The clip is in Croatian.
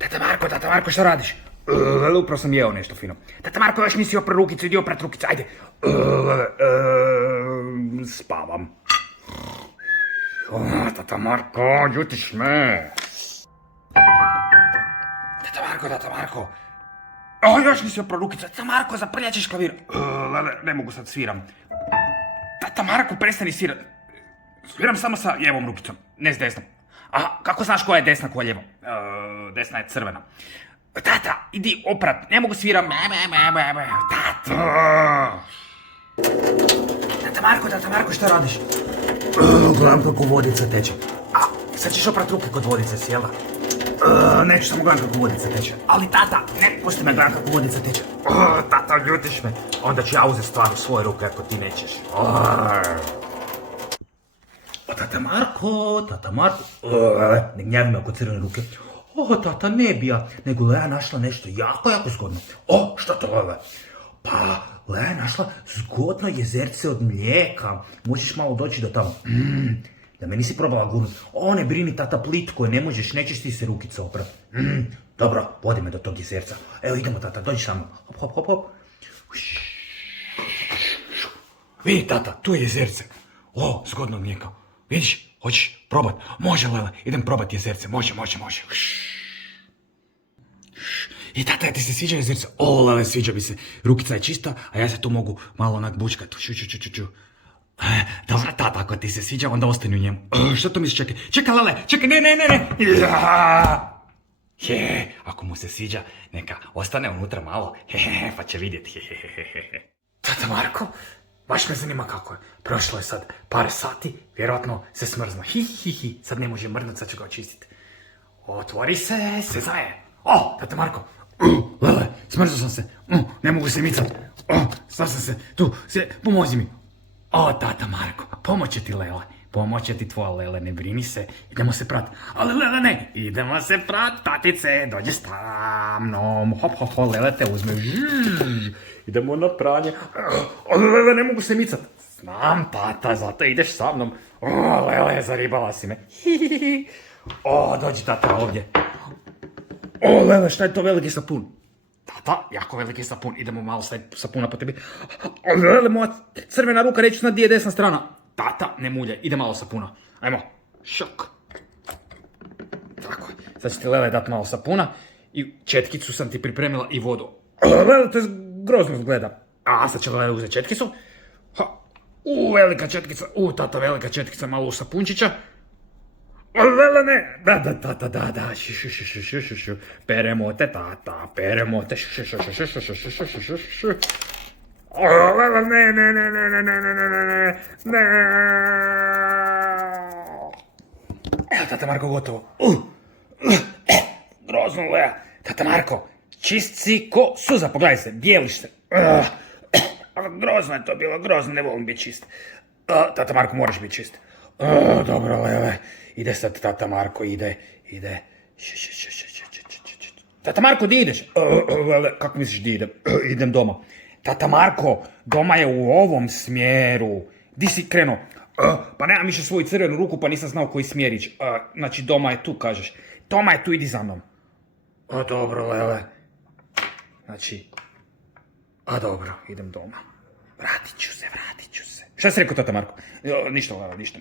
Tata Marko, šta radiš? Upravo sam jeo nešto fino. Tata Marko, još nisi opra rukicu, idi oprat rukicu, ajde. Spavam. Tata Marko, ljutiš me. Tata Marko. Još nisi opra rukicu, Tata Marko, zaprljaćeš klavir. Ne mogu sad, sviram. Tata Marko, prestani svirat. Sviram samo sa lijevom rukicom, ne s desnom. A kako znaš koja je desna, koja je lijeva? Desna je crvena. Tata, idi oprat, ne mogu sviram. Tata! Tata Marko, šta radiš? Gledam kako vodica teče. A, sad ćeš oprat ruke kod vodice, sjela? Neću, samo gledam kako vodica teče. Ali tata, ne pusti me, gledam kako vodica teče. Tata, ljutiš me. Onda ću ja uzeti stvar u svoje ruke ako ti nećeš. Tata Marko, ne gnjavi me oko crvene ruke. Tata, ne bi ja, nego Lea našla nešto jako zgodno. Šta to Lele? Pa, Lea je našla zgodno jezerce od mlijeka. Možeš malo doći do tamo. Da me nisi probala gurnut. Ne brini tata, plitko je, ne možeš, nećeš ti se rukica oprat. Dobro, vodi me do tog jezerca. Evo, idemo tata, dođi samo. Hop. Vidi tata, tu je jezerce. Zgodno od mlijeka. Vidiš, hoćeš probat? Može Lele, idem probat jezerce, može. I tata, ti se sviđa jezerce? Lele, sviđa mi se. Rukica je čista, a ja se tu mogu malo onak bučkat. Dobro, tata, ako ti se sviđa, onda ostani u njemu. Što to misliš, čekaj Lele, čekaj, ne. Ako mu se sviđa, neka ostane unutra malo, pa će vidjeti. Tata Marko, baš me zanima kako je. Prošlo je sad par sati, vjerojatno se smrzno. Sad ne može mrnut, sad ću ga očistiti. Otvori se, sve zaje. Tata Marko, Lele, smrzao sam se, ne mogu se micat. Stav sam se, tu, pomozi mi. Tata Marko, pomoće ti Lele. Pomoće ti tvoja Lele, ne brini se, idemo se prat. Ali Lele ne, idemo se prat, tatice, dođe sa mnom. Hop, Lele te uzme. Idemo na pranje. Lele, ne mogu se micat. Znam tata, zato ideš sa mnom. Lele, zaribala si me. Dođi tata ovdje. Lele, šta je to veliki sapun? Tata, jako veliki sapun, idemo malo staviti sapuna po tebi. Lele, moja crvena ruka, reći zna gdje je desna strana. Tata, ne muljaj, ide malo sapuna. Ajmo, šok. Tako, sad ću ti Lele dati malo sapuna i četkicu sam ti pripremila i vodu. Lele, to je grozno izgleda. Sad će Lele uzeti četkicu. Velika četkica, tata, velika četkica, malo u sapunčića. Lele, ne, da, šu, peremo te, tata, peremo te, šu. Lele, ne. Evo, tata Marko, gotovo. Grozno, Lea. Tata Marko, čist si ko suza, pogledaj se, bijeliš se. Grozno je to bilo, grozno, ne volim biti čist. Tata Marko, moraš biti čist. Dobro, Lele. Ide sad, tata Marko, ide. Tata Marko, di ideš? Lele, kako misliš di idem? Idem doma. Tata Marko, doma je u ovom smjeru. Di si krenuo? Pa nemam više svoju crvenu ruku, pa nisam znao koji smjer ići. Znači, doma je tu, kažeš. Doma je tu, idi za mnom. Dobro, Lele. Znači, dobro, idem doma. Vratit ću se. Šta si rekao, tata Marko? Ništa, Lele, ništa.